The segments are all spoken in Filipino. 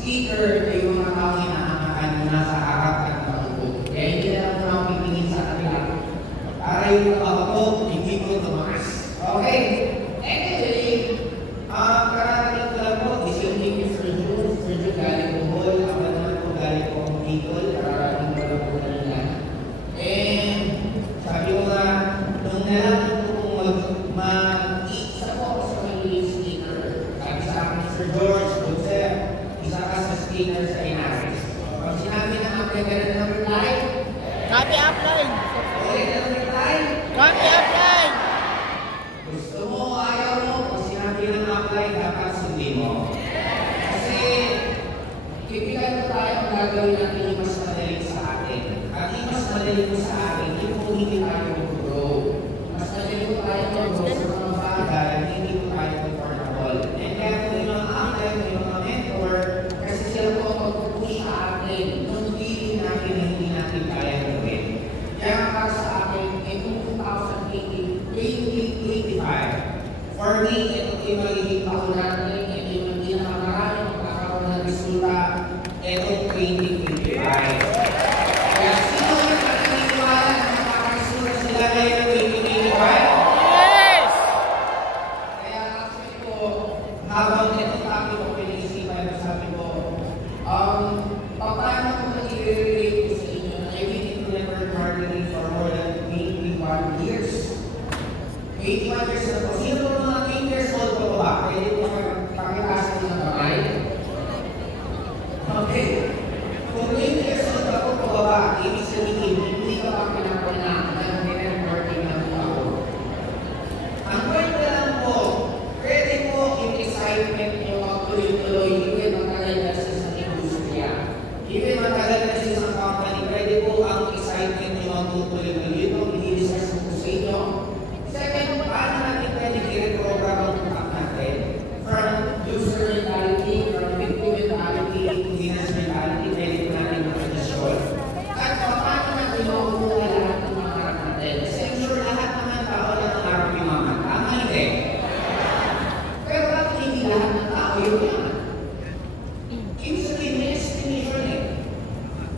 speaker ay yung mga tao hinahangaan na nasa harap at nakaupo. Kaya hindi na ako nakapipingin sa kanila. Para yung nakaupo, hindi ko tumakas. Okay? Anyway, kararating ko lang po, is yung name is Sir June. Sir June galing Bohol. Ako naman po galing po ang Bicol. Kararating ko lang po kanila. And sabi ko nga, nung nalaman ko kung mag-isa po ako sa magiging speaker. Sabi sa akin, Sir George, Joseph, isa ka sa speaker sa Inaris. Pag sinabi na apply ka na ng reply, Copy apply! okay na ng reply? Copy apply! Gusto mo, ayaw mo, kung sinabi ng apply, dapat sundin mo. Kasi, kaibigan ko tayo ang gagawin natin yung mas madali sa atin. At yung mas madali mo sa atin, yung kung hindi tayo mag-grow. Mas madali mo tayo mag-grow sa mga bagay, hindi mo tayo comfortable. And kaya kung may mga apply, may mga mentor, kasi sila po mag-push sa atin, nung feeling natin na hindi natin kaya gawin. Kaya para sa akin, itong 2025, for me, ito yung magiging taon natin, ito yung hindi nakamaraming magkakaroon ng resulta, itong 2025. Kaya sino yung naniniwala na makakaresulta sila ngayong 2025? Yes! Kaya actually po, habang itong topic ko pinag-isipan, sabi ko, paano ko nag-i-relate ko sa inyo na I've been in network marketing for more than 21 years. 21 years na po. Sino po mga 10 years old po ba? Pwede po pakitaas ko ng kamay? Okay. Kung 20 years old ako po ba, ibig sabihin, hindi ka pa pinapanaan na networking na po ako. Ang point na lang po, pwede po yung excitement nyo magtuloy-tuloy, even matagal na sa isang industriya. Even matagal na sa isang company, pwede po ang excitement nyo magtuloy-tuloy. Yun ang i-research po sa inyo. Second, paano natin pwede i-reprogram ang utak natin? From user mentality, from victim mentality, to business mentality, pwede po natin mag-adjustyon. At paano natin makukuha lahat ng mga harap natin? Kasi I'm sure lahat naman tao na nangarap yung mga tama, hindi. Pero bakit hindi lahat ng tao yung yaman? Ibig sabihin, may estimation eh.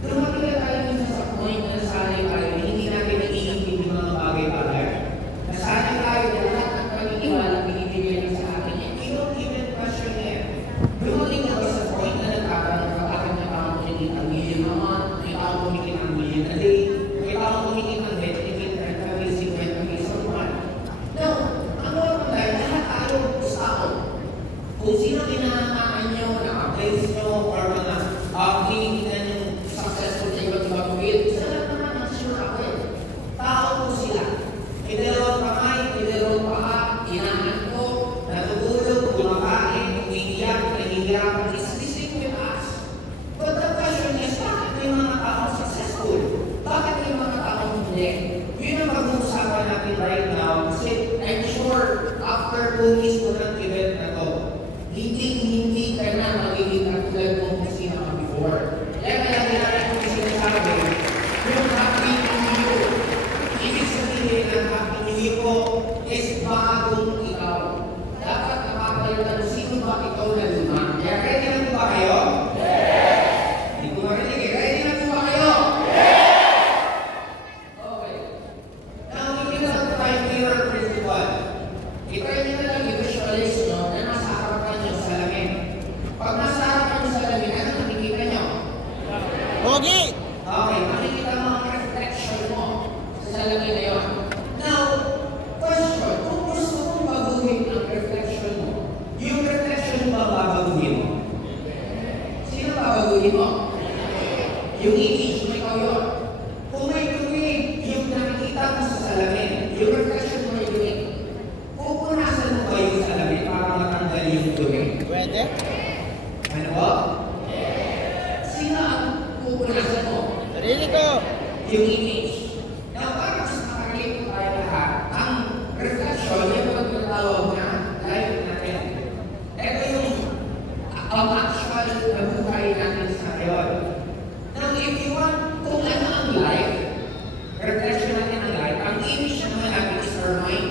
Dumating na tayo minsan sa point na sanay tayo, hindi natin naiingin yung mga bagay-bagay. Nasanay tayo na lahat ng paniniwala binibigay lang sa atin. And we don't even question it. Dumating na ba sa point na nagtatanong ka, bakit may tao kumikita ang million a month, may tao kumikita ang million a day, may tao kumikita ang 20, 30, 50 pesos a month. No, ang normal tayo, lahat tayo tao. Kung sino pinangataan nyo, naka-place nyo, or mga kinikitan yung successful sa iba't ibang field, isa lang naman ang sure ako eh. Tao po sila. May dalawang kamay, may dalawang paa, inaantok, natutulog, kumakain, umiiyak, nahihirapan, is the same with us. But the question is, bakit may mga taong successful? Bakit may mga taong hindi? Yun ang pag-uusapan natin right now kasi I'm sure after 2 weeks po ng event na to, hindi ka na magiging katulad mo kung sino ka before. Kaya ginagawa ko yung sinasabi, yung happy new you. Ibig sabihin ng happy new you ko is bagong ikaw. Dapat nakapalitan sino ba ikaw na luma. Kaya ready na po ba kayo? Hindi ko marinig eh. Ready na po ba kayo? Okay. Now, hindi na lang tayo mirror principle. I-try nyo na lang i-visualize nyo na nasa harapan nyo sa salamin. Pag nasa harapan nyo sa salamin, ano nakikita nyo? Pogi! Okay, makikita mo ang reflection mo sa salamin na yun. Now, question, kung gusto mong baguhin ang reflection mo, yung reflection mo ba babaguhin mo? Sino babaguhin mo? Yung image mo ikaw yun. Kung may dumi, yung nakikita mo sa salamin, yung reflection mo may dumi, pupunasan mo ba yung salamin para matanggal yung dumi? Pwede? Ano ba? Sino ang pupunasan mo? Sarili ko! Yung image. Now, para mas makarelate ko tayo lahat, ang reflection, yung mga tinatawag na life natin. Ito yung actual na buhay natin sa ngayon. Now, if you want, kung ano ang life, reflection natin ang life, ang image naman natin is our mind.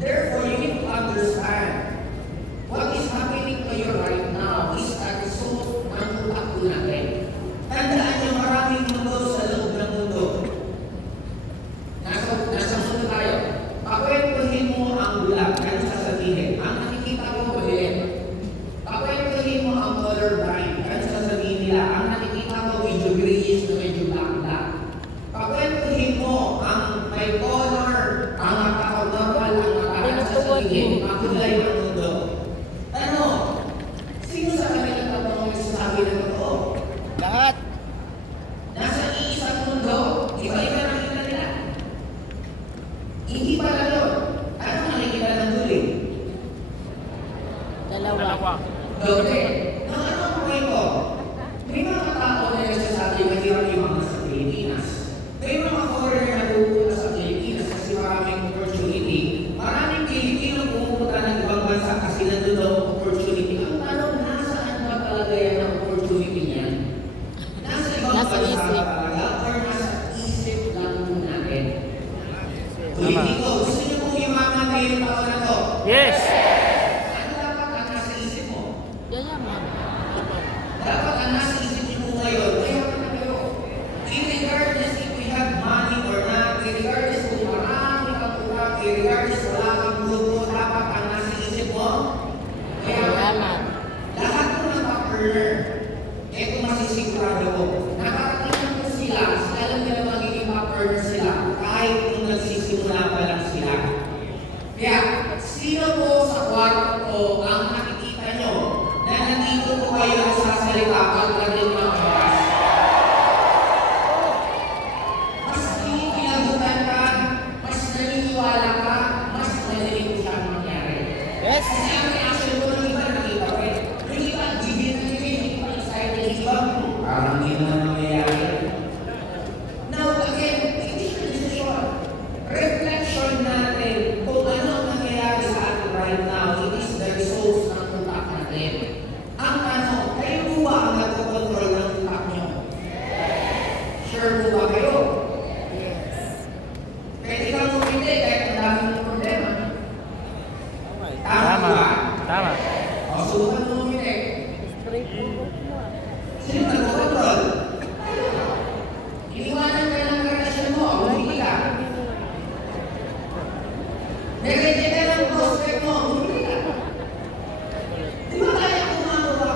Therefore, you need to understand what is happening to you right now is a result Dalawa. Doble. Ang anong kwento? May mga tao na nagsasabi mahirap yung mga sa Pilipinas. May mga foreigner na pupunta sa Pilipinas kasi maraming opportunity. Maraming Pilipino pumupunta ng ibang bansa kasi nandun daw ang opportunity. Ang tanong, nasaan ba talaga yan ang opportunity niyan? Nasa ibang bansa ba talaga or nasa isip lang natin? Politiko, gusto niyo kong yumaman ngayong taon na to? Yes! Ano dapat ang nasa isip mo? Yayaman. Dapat ang nasa isip niyo po ngayon, mayaman na kayo. Regardless if we have money or not, regardless kung marami kang utang, regardless wala kang grupo, dapat ang nasa isip mo, mayaman. Lahat po ng partner, ito masisigurado ko, nakarating po sila alam nila magiging partner sila, kahit kung nagsisimula pa lang sila. Kaya, sino po sa kwarto ko ang nakikita nyo na nandito po kayo sasalita pagdating ng oras? Mas kinikilabutan ka, mas naniniwala ka, mas madali po siya mangyari. Yes! Kasi ang reaction mo ng iba nakita ko eh. Yung iba, gigil na gigil, yung iba excited, yung iba, parang hindi naman nangyayari. Now, again, it is your decision. Reflection natin kung ano ang nangyayari sa atin right now, it is the results ng utak natin. Ang tanong, kayo po ba ang nagkocontrol ng utak nyo? Sure po ba kayo? Pwede kang umili kahit ang dami ng problema. Tama ba? Tama. O, subukan mo umili. Sino nagkocontrol? Iniwanan ka ng relasyon mo, umili ka. Nag-reject ka ng prospect mo, umili ka. Di ba tayo ang gumagawa?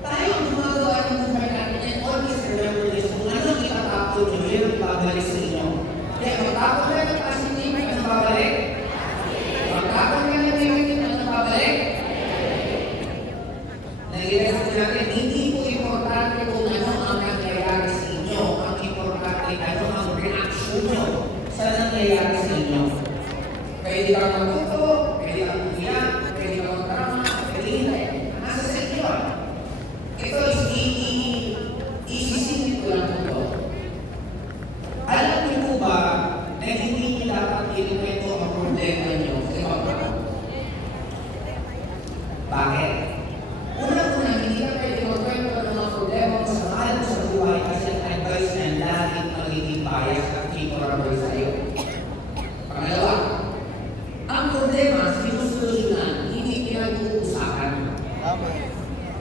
Tayo ang gumagawa ng buhay natin. And always remember this, kung ano itatapon nyo, yun babalik sa inyo. Kaya magtapon ka ng positive, ano babalik? Magtapon ka ng negative, ano babalik? Nag-realize natin, hindi po importante kung ano ang nangyayari sa inyo. Ang importante, ano ang reaction nyo sa nangyayari sa inyo. Pwede kang magluto, pwede kang umiyak, pwede kang magdrama, pwede hindi. Nasa sa inyo. Ito is isisingit ko lang ito. Alam niyo po ba na hindi niyo dapat inukwento ang problema niyo sa ibang tao? Bakit? Una-una, hindi ka pwede magkwento ng mga problema mo sa mahal mo sa buhay kasi ang advice na laging magiging bias at favorable sa iyo. Pangalawa, ang problema, sinusolusyonan, hindi pinag-uusapan.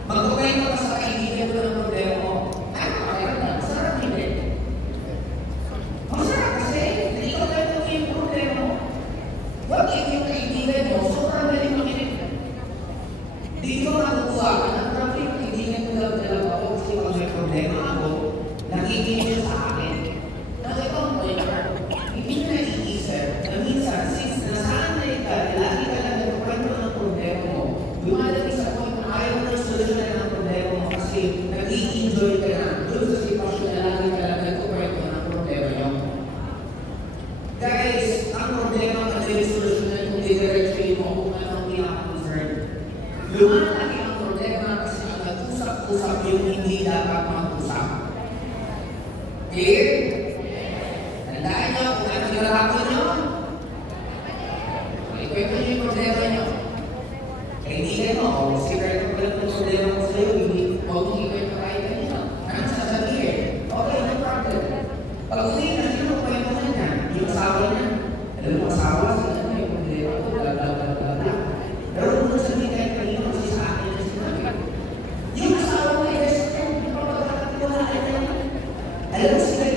Magkukwento ka sa kaibigan mo ng problema mo. Ay, pakiramdam, masarap hindi. Masarap kasi, hindi ka kwento mo yung problema mo. What if yung kaibigan mo, sobrang galing makinig? Di ko natutuwa ka na grabe yung kaibigan mo lang dalawa ako kasi pag may problema ako, nagiging siya sa akin. Nakita mo ba yun? Hindi nyo naiisip na minsan, since nasanay ka, lagi ka lang nagkwento ng problema mo, dumadating sa point na ayaw mo ng solusyonan ng problema mo kasi nag-i-enjoy ka na doon sa sitwasyon na lagi ka lang nagkwento ng problema nyo. Guys, ang problema ang nag-solusyonan kung didiretsuhin mo kung ano ang pinaka-concern. Lumalaki ang problema kasi ang nag-usap-usap yung hindi dapat mag-usap. Clear? Tandaan nyo kung ano yung rahapon nyo. Ikwento nyo yung problema nyo. Kaibigan mo, o secret ko lang ng problema ko sa'yo, hindi huwag mong ikwento kahit kanina. Anong sasabihin? Okay, no problem. Pag uwi na, sino kwento na niya? Yung asawa niya. Alam mo, asawa, sila na yung problema ko, bla bla bla bla bla. Pero kung sabihin kahit kanina kasi sa akin na sinabi. Yung asawa mo ay best friend, di ba magkakatiwala ka na? Alam mo sila,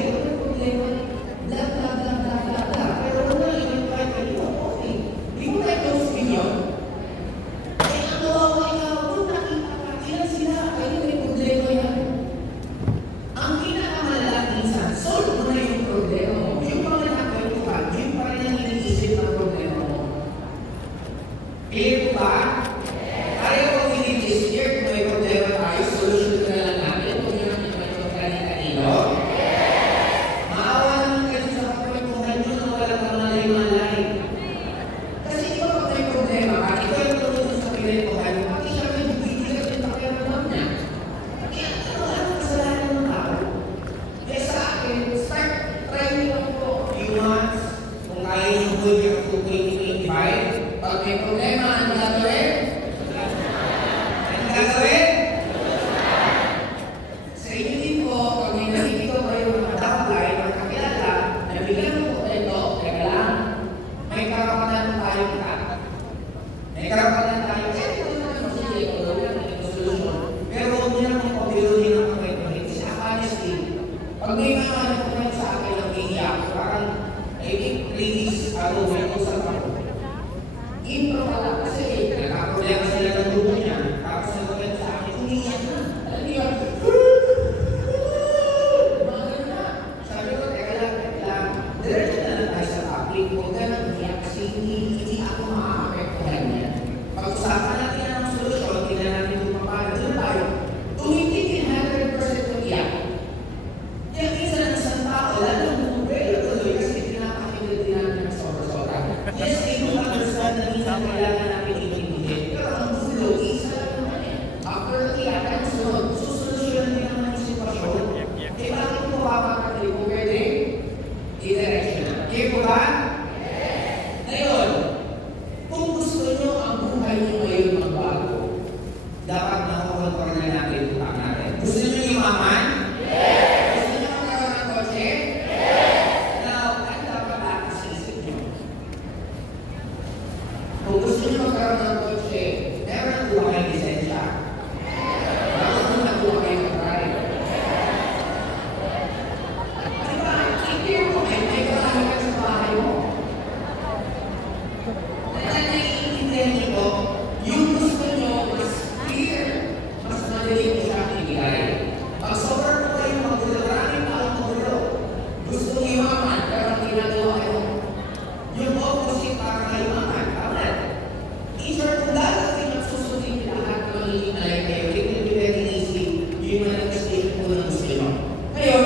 Yun yung manifestation po ng gusto nyo. Ngayon,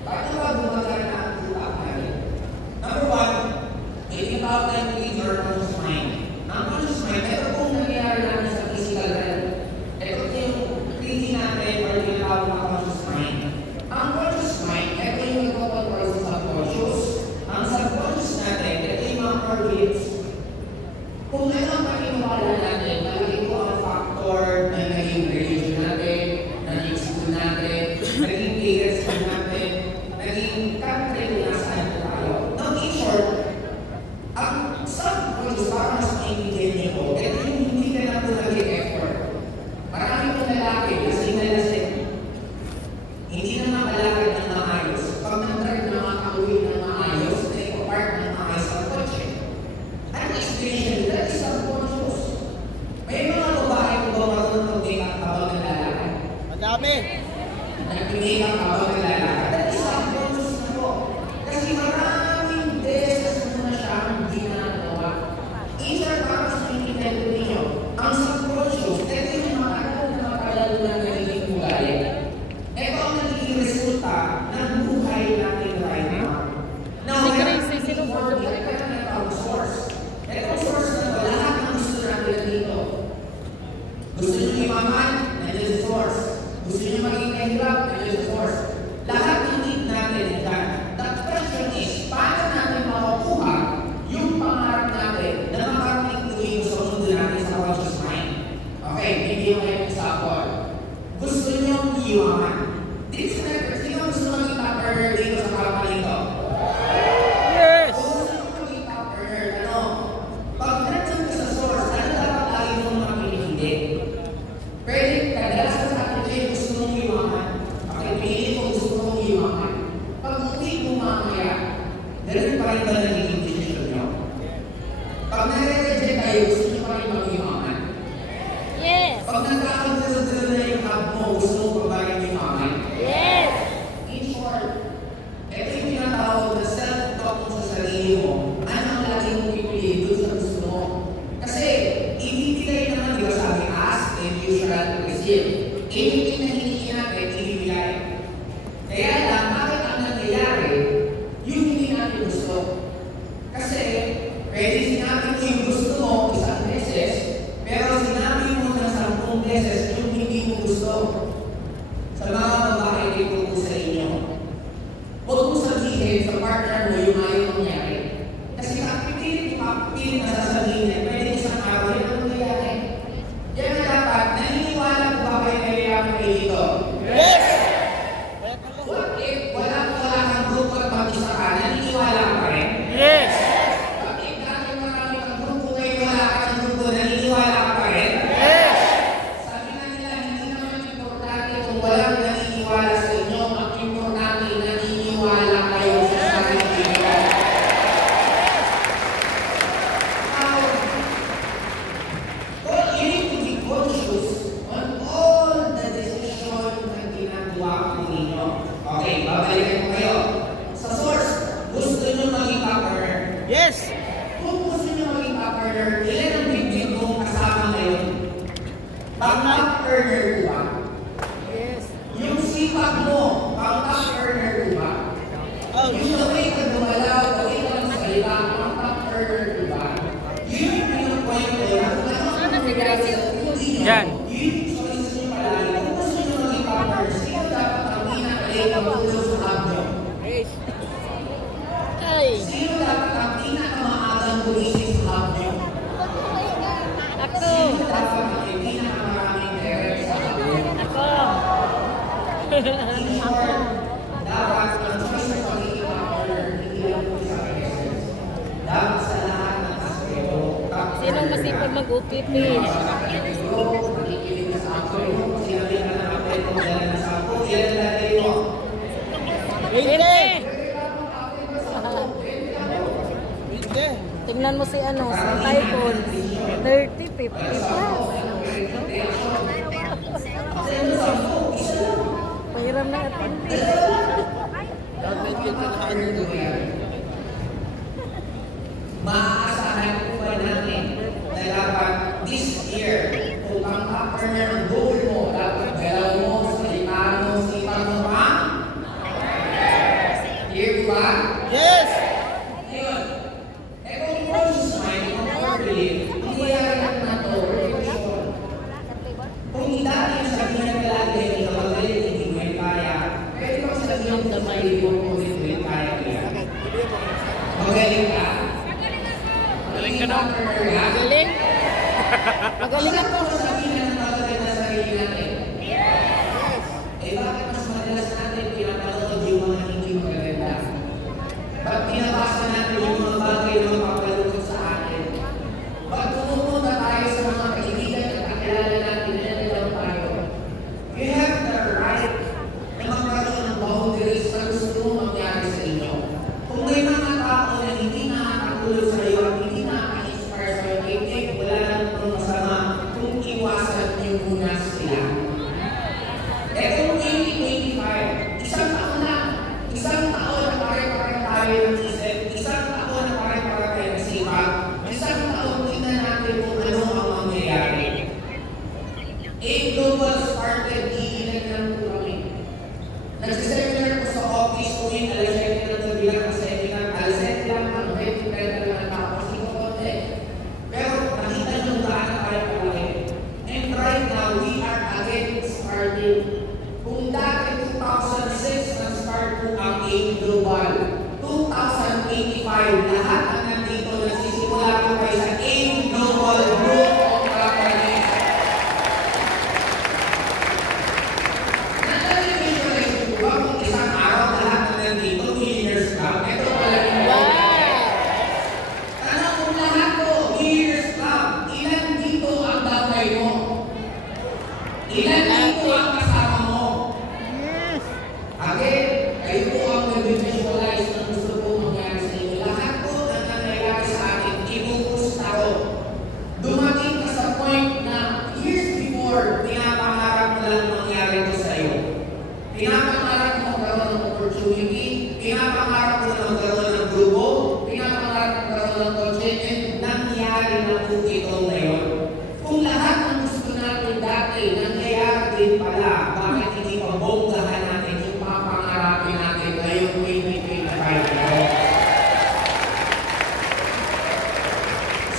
paano ba gumagana ang utak natin? Number one, may tinatawag tayong leader conscious mind. Ang conscious mind, ito pong nangyayari namin sa physical realm. Ito yung 3D natin or tinatawag na conscious mind. Ang conscious mind, ito yung nagpapatrol sa subconscious. Ang subconscious natin, ito yung mga core beliefs. Kung ano ang paniniwala natin, malaki po ang factor na naging religion natin, naging school natin, naging parents natin, naging country na nasaan po tayo. Now, in short, ang subconscious, para mas maintindihan niyo po, ito yung hindi ka na po nag-effort. Marami pong lalaki, kasi nalasing. Hindi na makalakad ng maayos. Pag nag-drive na makakawin ng maayos, na ipapark ng maayos sa kotse. Ang explanation, that is subconscious. May mga babae ko ba marunong mag-make-up habang naglalakad? Madami. Nag-make-up habang naglalakad? That is subconscious na po. Kasi maraming beses na siyang ginagawa. In short, para sa pinipento ninyo, ang subconscious, ito yung matagal na nagiging ugali. Ito ang nagiging resulta ng buhay natin right now. Now, Sino po? ito ang source. Itong source na ito, lahat ng gusto natin dito. Gusto nyo imaman, nandiyan sa source. Gusto nyo maging kahirap, nandiyan sa source. Lahat ng need natin dyan. The question is, paano natin makukuha yung pangarap natin na makarating tuwing sa mundo natin sa conscious mind? Okay, hindi yung kayo example. Gusto nyo iwaman. Dito sa network, sino gusto maging top earner dito sa company ito? Yes! Pag nandun ka sa source, ano dapat lagi mong mapilihindi? Pwede, kadalasan sa atin kayo gusto mong iwaman. Okay, pinili mo gusto mong iwaman. Pag hindi mo mamaya, ganun pa rin ba nagiging decision nyo? Pag nare-reject kayo, gusto nyo pa rin mag-iwaman. Yes! Pag nagkakagulo na yung hub mo, gusto mo pa ba rin iwaman? Yes! In short, ito yung tinatawag na self-talk mo sa sarili mo. Ano ang lagi mong pipiliin doon sa gusto mo? Kasi, ibibigay naman, di ba sabi, ask and you shall receive. Anything na hindi natin, ibibigay. Kaya lang, bakit ang nangyayari, yung hindi natin gusto? Kasi, pwede sinabi mo yung gusto mo isang beses, pero sinabi mo na 10 beses yung hindi mo gusto. Sa mga babae, ito po sa inyo. Huwag mo sabihin sa partner mo yung ayaw mangyari. Kasi kapipilit na sasabihin niya, pwede isang araw yun ang mangyayari. Kaya na dapat, naniniwala ko ba kayo nangyayari kayo dito? Yes! What if wala kang grupo at mag-isa ka, naniniwala ka pa rin? Yes! What if dati marami kang grupo ngayon wala ka ng grupo, naniniwala ka pa rin? Yes! Sabi na nila, hindi naman importante kung walang naniniwala sa inyo, ang importante naniniwala kayo sa sarili nyo. Well, you need to be conscious on all the decision na ginagawa ko ninyo. Okay, babalikan ko kayo. Sa source, gusto nyo maging partner. Yes! Kung gusto nyo maging partner, ilan ang bibig mong kasama ngayon? Pang-top earner ko ba? Yes! Yung sipag mo, pang-top earner ko ba? Oh, Yung gawin ka dumalaw, gawin ka ng salita, pang-top earner ko ba? Yun yung pinapoint ko na kung ano ang nangyayari sa pundi nyo, Yan. yun yung choices nyo palagi. Kung gusto nyo maging partner, sino dapat ang pinakalit ang tulong sa hub nyo? yes! Ay! Sino dapat ang pinakamaagang gumising sa hub nyo? Ako! Sino dapat ang pinakamaraming direct sa hub nyo? Ako! Dapat ang choice ng pagiging partner, hindi lang po sa essence. Dapat sa lahat ng aspeto. Sinong masipag mag-UPP? Nakikinig ka sa ako. Sinabi ka na ako ito, dala na sa ako. Ilan lagay mo? 20! Tingnan mo si ano, si Typhoon. 30, 50 pa. Pahiram na atindi. Maaasahan po ba natin na dapat this year, kung ang partner ng goal mo, dapat galaw mo sa natin, ilan lang tayo. You have the right na magkaroon ng boundaries na gusto mo mangyari sa inyo. Kung may mga tao na hindi nakakatulog sa iyo at hindi nakaka-inspire sa iyo, wala lang itong masama kung iwasan niyo muna sila. Eh kung 2025, isang taon na pare-pare tayo ng isip, isang taon na pare-pare tayo ng sipag, isang taon tingnan natin kung ano ang mangyayari. Global started, iilan lang po kami. Nagsiseminar ko sa office ko yun, alas 7 lang sa bilang na seminar, alas 7 lang ang 20 lang tapos ito konti. Pero nakita nyo gaano tayo palaki. And right now, we are again starting. Kung dati 2006 na-start po ang AIM Global, 2085, lahat ang nandito nagsisimula po kayo sa AIM Global Group of Companies. Nag-visualize po ba kung isang araw lahat ang nandito, millionaires ka? Ito pala yung tanong kung lahat po, millionaires ka, ilan dito ang damay mo? Ilan dito ang kasama mo? Again, kayo po ang nag-visualize na gusto po mangyari sa inyo. Lahat po na nangyayari sa atin, ibubusta ko. Dumating ka sa point na years before, pinapangarap mo lang mangyari ko sa iyo. Pinapangarap mo magkaroon ng opportunity, pinapangarap mo na magkaroon ng grupo, pinapangarap mo magkaroon ng kotse, and nangyari na po ito ngayon. Kung lahat ng gusto natin dati, nangyayari din pala, bakit hindi pa bonggahan natin yung papangarapin natin ngayong 2025?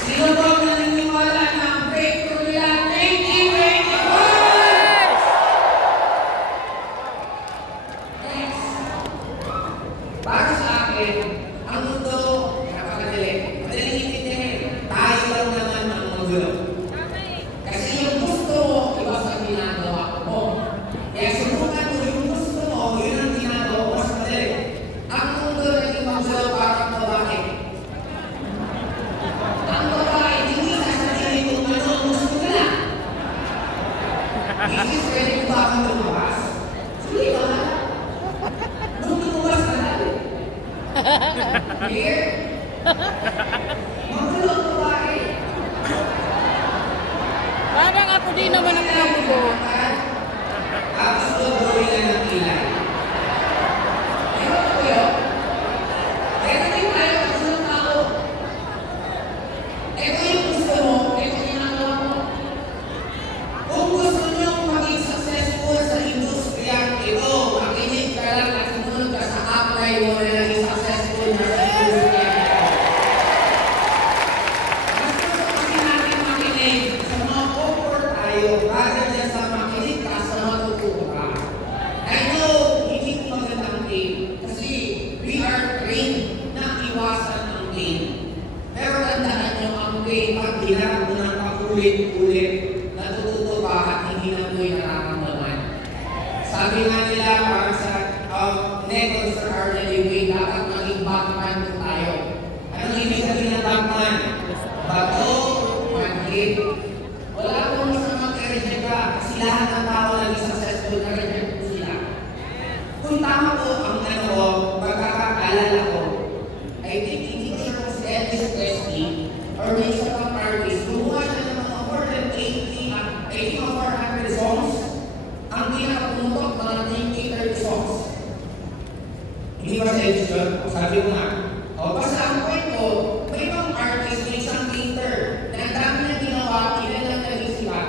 Sino ba ang naniniwala na ang breakthrough nila 2025? Next. Para sa akin, ang mundo, napakadali. Madaling itindihin, tayo lang naman ang magulo. Kasi yung gusto mo, iba sa ginagawa mo. Kaya subukan mo yung gusto mo, yun ang ginagawa mo sa madali. Ang mundo naging magulo para ang babae. Ang babae, hindi sasabihin kung ano ang gusto nila. Hindi pwede ko ba akong lumabas? Sige ba? Nung lumabas ka natin. Here? Magulo ang babae. Parang ako din naman ang kamulo. Tapos tutuloy na ng kilay. Ito po yun. Ito din tayo kasi ng tao. Ito yung gusto mo, ito yung ginagawa mo. Kung gusto nyo maging successful sa industriyang ito, makinig ka lang at sumunod ka sa apply mo na naging successful na sa industriyang ito. Mas gusto kasi natin makinig sa mga offer tayo rather than sa makinig ka sa matututo ka. I know, hindi ko magandang game kasi we are trained na iwasan ang game. Pero tandaan nyo, ang game, pag hinarap mo ng paulit-ulit, natututo ka at hindi na mo'y nararamdaman. Sabi nga nila, parang sa Necron Sir Arnel Way, dapat maging Batman po tayo. Anong ibig sabihin ng Batman? Bato, manhid. Wala akong masamang i-reject ka kasi lahat ng tao naging successful na reject po sila. Kung tama po ang pagkakaalala ko, I think hindi ko siya kung si Elvis Presley or may isa pang artist, gumawa siya ng mga more than 80 or 400 songs. Ang pinakapumutok, mga 20-30 songs. Hindi ba sa Elvis yun? Sabi ko nga. Basta ang point ko, may ibang artist, may isang painter, na ang dami na ginawa, ilan lang naging sikat.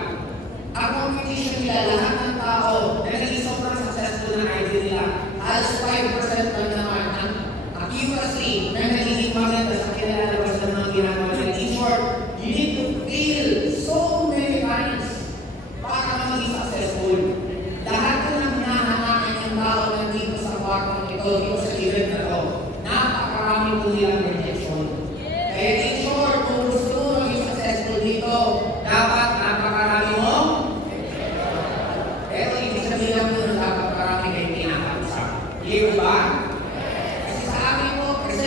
Ang competition nila, lahat ng tao, na naging sobrang successful na idea nila, halos 5% lang naman ang accuracy na nagiging maganda sa kinalalabas ng mga ginagawa nila. In short, you need to fail so many times para maging successful. Lahat ko nang hinahanapin ng tao nandito sa kwartong ito, dito sa event na ito. Napakarami po nilang rejection. Kaya in short, kung gusto mo maging successful dito, dapat napakarami mo. Pero ibig sabihin lang po na dapat marami kayo pinakausap. Clear ba? Kasi sa amin po, kasi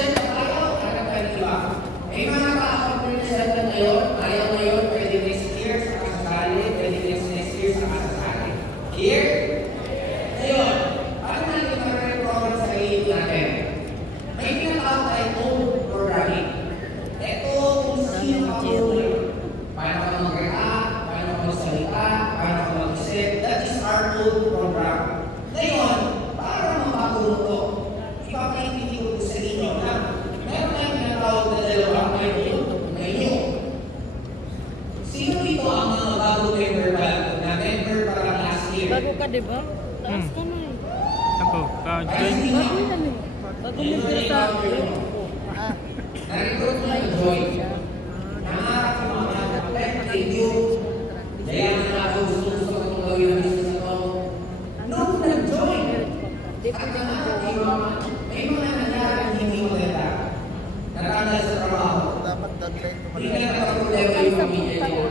ka, di ba? Taas ka na eh. Ako, ka-join. Bago yan eh. Bago mo dito sa... Na-recruit mo yung join. Nangarap ko mga thank you. Kaya nga ako gusto kong gawin ang business na to. Nung nag-join, at nangarap may mga nangyari hindi maganda. Natanda sa trabaho. Hindi na problema yung pamilya niya.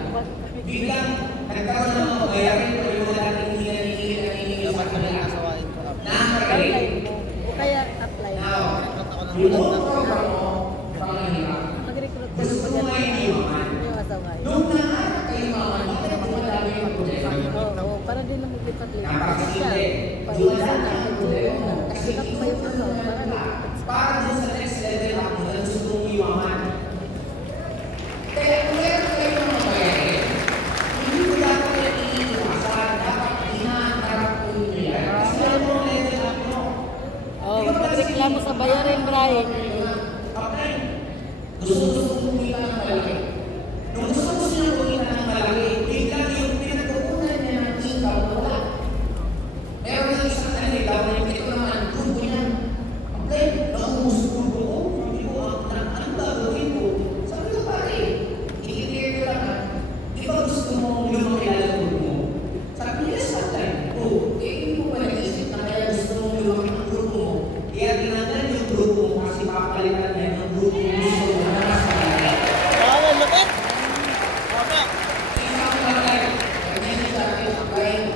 Biglang nagkaroon ng mga bayarin o yung mga dating hindi naningil sa kanila. Nakakalit. Kaya apply. Now, yung mga program mo, pangahirap. Mag-recruit ka Gusto ng mo nga yung imaman. Hindi masaway. Nung nangarap kayo imaman, bakit mo madami yung problema? Oo, para din na maglipat-lipat. Napakasinde. Pag Doon wala na na, ang problema mo. Kasi Kasi pa yung ano, para lipat. para dun sa next level up mo na gusto mong imaman. Kaya kung meron kayo mga bayarin, hindi mo dapat kayo iniiwasan. Dapat hinaharap ko yun yan. Kasi alam mo level up mo. Oh, magreklamo sa bayarin, Brian. Okay. Gusto mong kumita ng malaki. Nung gusto niya kumita ng malaki, biglang yung pinagkukunan niya ng income wala. Meron ng isang daw na yung ito naman, grupo niyan. Okay, naubos grupo ko. Sabi ko, ang gagawin ko. Sabi ko, pare, i-clear ko lang ha. Di ba gusto mo lumaki ang grupo mo? Sabi niya, sa time. Hindi ko pa nag-isip na kaya gusto mo lumaki ang grupo mo. Kaya tinanggal yung grupo mo kasi papalitan niya yung grupo mo gusto mo na mas malaki. Wow, lupit! Wala. Isang bagay, ganyan yung sabi sa client,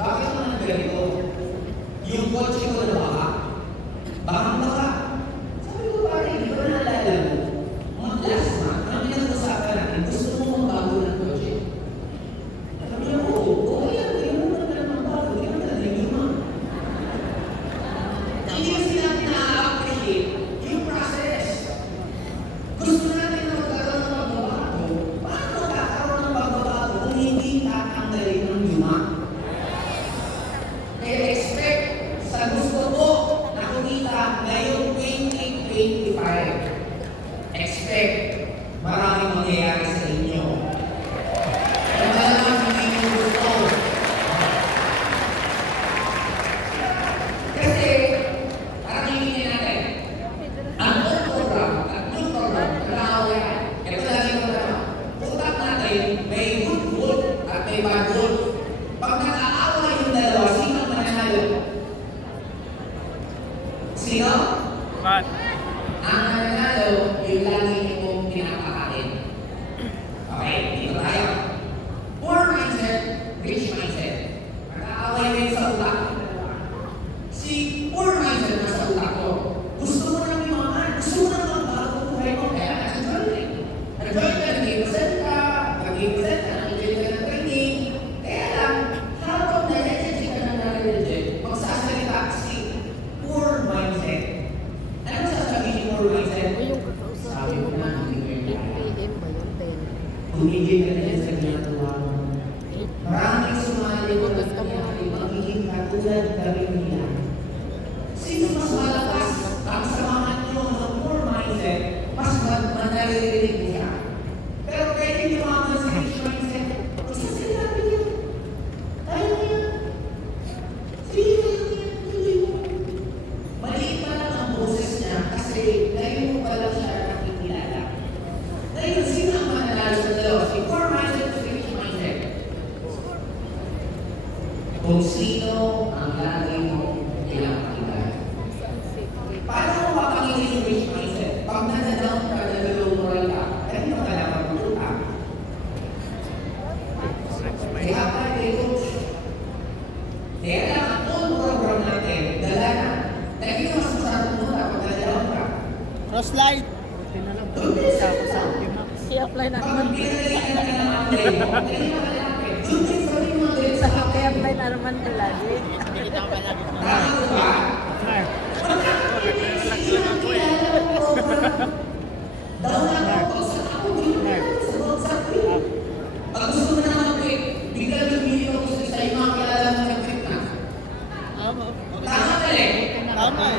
bakit naman ganito? Yung kotse ko na baka? Bakang baka? Sabi ko, pare, hindi ko na naalala mo. Last month, ang pinag-usapan natin, gusto mo magbago ng kotse. Sabi niya, oo, yan, hindi mo naman magbago, hindi mo naman nalima. Hindi kasi natin na-appreciate yung process. Gusto natin na magkaroon ng pagbabago. Paano magkakaroon ng pagbabago kung hindi tatanggalin ng lima? Kaya expect sa gusto ko na kumita ngayong 2025. Expect maraming mangyayari sa inyo. Kung talagang hindi nyo gusto. Kasi, parang hihingin natin. Ang program, ito lagi mo na, utak natin, may good mood at may bad mood. Pag nag-aawa yung dalawa, sino ang mananalo? Sino? What? Ang mananalo, yung lagi nyo pinapakain. Okay, dito tayo. Poor mindset, rich mindset. Nag-aaway din sa utak. Si poor mindset na sa utak ko. Gusto mo nang imaman, gusto mo nang magbago buhay mo, kaya nag-join. Nag-join ka, nag-i-present ka, nag-i-present ka, nag-i-join ka ng training. Kaya lang, habang na-energy ka na na-energy, magsasalita si poor mindset. Ano sasabihin ni poor mindset? O yung kakausapin mo pa ng 8 p.m. ba yun? 10. Tumigil ka na sa ginagawa mo. Maraming sumali mo at magiging katulad kami nila. Sino mas malakas ang samahan nyo ng poor mindset, mas manalililig niya. Pero pwede nyo mga sa rich mindset, magsasalapin niya. Kaya mo yan. Sige mo yan, tuloy mo. Maliit pa lang ang boses niya kasi ngayon mo pa lang siya nakikilala. Ngayon, sino ang mananalo sa dalawa? Si poor mindset o si rich mindset? Kung sino ang lagi mo pinapakilala. Paano mo mapakinggan yung rich mindset? Pag nanadown ka, nagulong moral ka, kaya mo ka dapat magutang. Kaya pa kay coach. Kaya lang ang own program natin, dala na. Kaya hindi mas masarap mo na pag nanadown ka. Crosslight! Doon din sa I-apply na naman. pag pinagaling ka na ng mga hindi mo kalapit. Doon din sa rin mga ganit sa I-apply na naman nila. Tama ba? Daw na ako, sa ako, sa WhatsApp ko. Pag gusto mo na mag-quit, bigla lumili ako sa iyo mga kilala mo nag-quit na. Tama ka eh. Tama eh.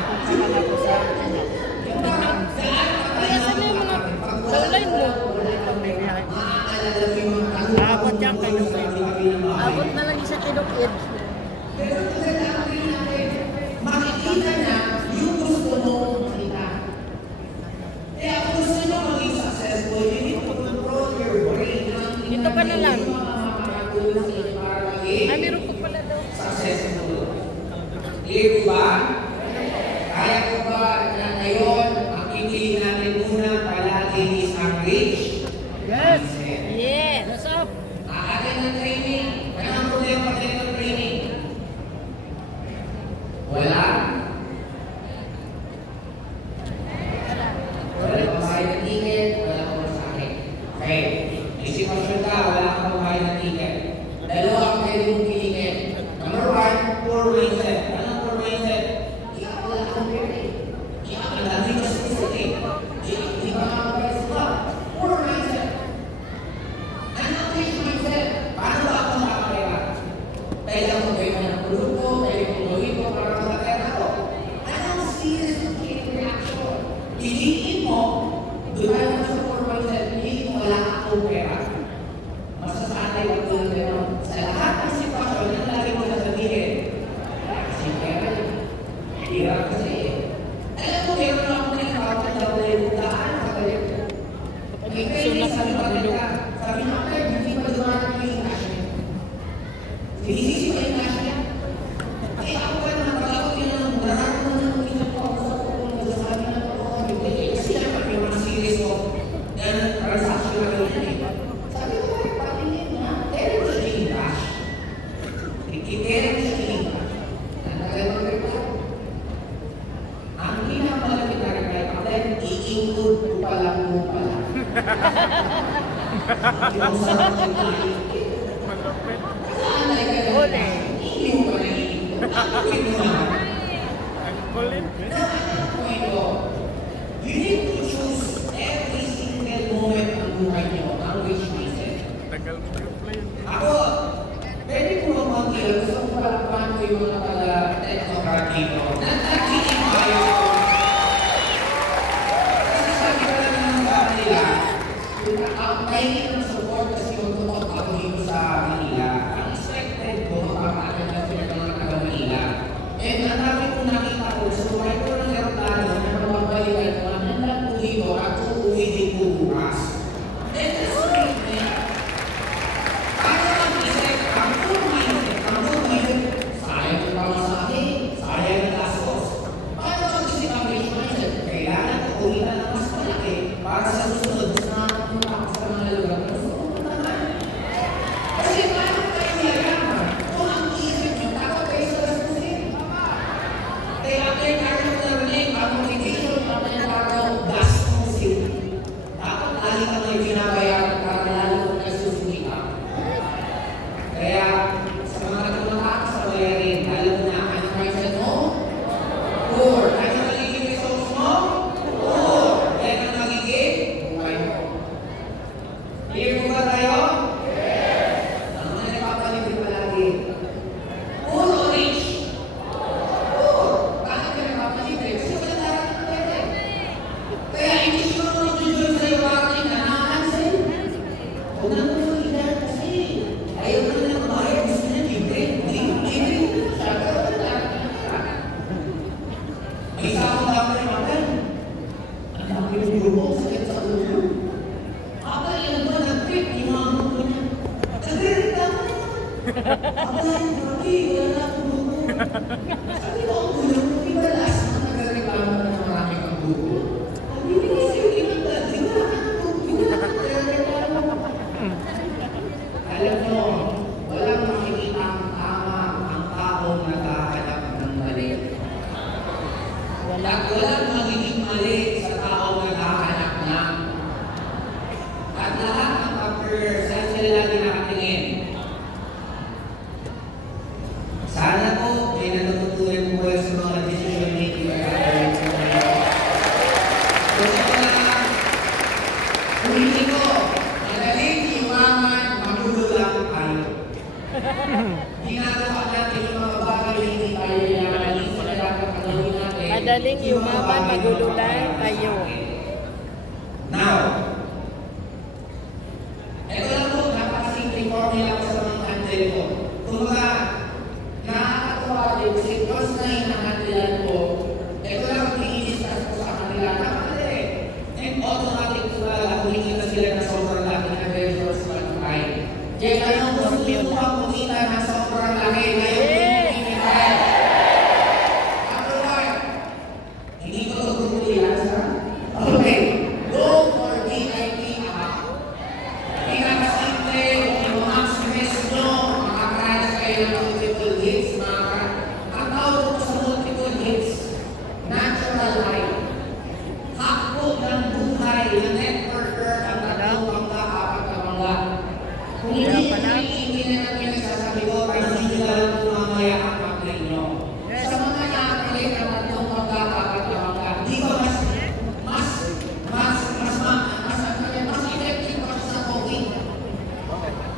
Kaya saan yung mga online mo? Maaalala mo yung mga tanong. Abot yan kayo sa inyo. Abot na lang siya kinukid. Pero kung gagawin natin, makikita na yung gusto mo makita. Kaya kung gusto nyo maging successful, you need to control your brain. Dito ka na lang. Yung mga makakatulong sa inyo para maging Ay, meron ko pala daw. successful. Clear ko ba? Kaya ko ba na ngayon, ang pipili natin muna palagi is ang rich? Yes. Yes. Yes, up. Aatin ng training. Anong problema pag ng training? Wala. Wala kang bayad ng ticket, wala kang masakit. Okay. May sitwasyon ka, wala kang bayad ng ticket. Dalawa ang pwede mong pilingin. Number one, poor mindset. Anong poor mindset? Wala kang pwede. Ang dami ka sa isip. Hindi ka makapagay sa poor mindset. Anong rich mindset? Paano ba ako makakaya? Kailangan ko gawin ng produkto, kailangan ko gawin ko para makakaya ako. Anong serious chain reaction? Piliin mo, doon tayo na sa poor mindset, piliin mo wala akong pera. Masasanay ka doon gano'n. Sa lahat ng sitwasyon, yung lagi mo sasabihin, kasi pera yun. Hirap kasi eh. Alam mo, meron na akong nakakatawa na yung daan sa kayo. Sabi mo, hindi pa dumating yung cash niya. Sinisisi mo yung cash niya. Eh, ako ba naman, pag ako tinanong, nararamdaman mo na minsan po ako sa pupunta, nagsasabi na po ako, kasi dapat may mga series of transaction na ganyan eh. Sabi ko, patingin na, kaya mo siya yung cash. Kaya mo siya yung cash. Nagtagal mo rin pa. Ang pinakamalapit na rin kaya kapatid, i-include ko pala mo pala. Yung sarap ng iikit. Kasanay ka na Uli. hindi mo pa naiikot. Ako ito naman. Kulit. You need to choose every single moment ng buhay niyo ang which mindset. Tagal mo yung play. Ako, pwede ko mag-ilan. Gusto ko palakpan ko yung mga pala-technocrat dito. Nagkikinig kayo. Kasi sabi ka lang ng kanila, ang pahingi ng support kasi magtutok ako dito sa Manila. Ang expected ko, mapapagod na sila ng mga taga Manila. And ang dami kong nakita ko, so may ko ng aeroplano na mababalikan ko, nandan po dito at uuwi din po bukas. And that's the reason. Para mag-isip, ang poor mindset, sayang yung pamasahe, sayang yung gastos. Para mag-isip ang rich mindset, kailangan ko kumita ng mas malaki para sa susunod na pumunta ako sa mga lugar na gusto ko puntahan. Kasi paano kayo yayaman kung ang isip nyo takot kayo sa gastusin? Kaya after tayo narinig, ang motivation naman yung tao, gastusin. Dapat lali ka may binabayaran para lalo kung gastusin ka. Kaya sa mga tumatakas sa bayarin, alam mo na ang mindset mo? Poor. Ano nagiging results mo? Poor. Yan ang nagiging buhay mo. Clear mo ba tayo? Yes! Ang mga nagpapalitin palagi. Poor o rich? Poor. Bakit ka nagpapalitin? Kasi wala tayo ng pwede. Kaya hindi siya mag-judge sa'yo bakit nanansin. Huwag na mo mag-ilan kasi ayaw ka na magbayad. Gusto niya libre. Libre ko na siya. Pero wala na. May isa akong dapat yung makan. Ang dami yung grupo, sakit sa ulo. Aba, yan ba, nag-trip, yung mga grupo niya. Nagre-reklamo naman. Aba, yung grabe, wala na akong grupo. Sabi ko, ang gulo, di ba last month nagre-reklamo na ng marami kang grupo? Ang bibigay sa'yo, inanda, di ba ka ng grupo? Di ba ka nagre-reklamo? Alam mo, walang makikita ang tama ang taong naghahanap ng mali. At walang magiging mali sa taong naghahanap ng. At lahat ng factors, saan sila lagi nakatingin? Sana po, may natututunan po kayo sa mga decision making na gagawin po kayo. Gusto ko na, ulitin ko, madaling iwaman, magululang tayo. Ginagawa natin yung mga bagay na hindi tayo yaman, hindi sila dapat gagawin natin. Madaling yumaman, magululan kayo. Now, ito lang po, napakasimple formula ko sa mga handle ko. Kung mga kayo ng multiple hits, mga ka. Ang tawag ko sa multiple hits, natural high. Hakbo ng buhay na networker ang tatlong bangga, apat na bangga. Kung hindi na natin sasabi ko, ay hindi lang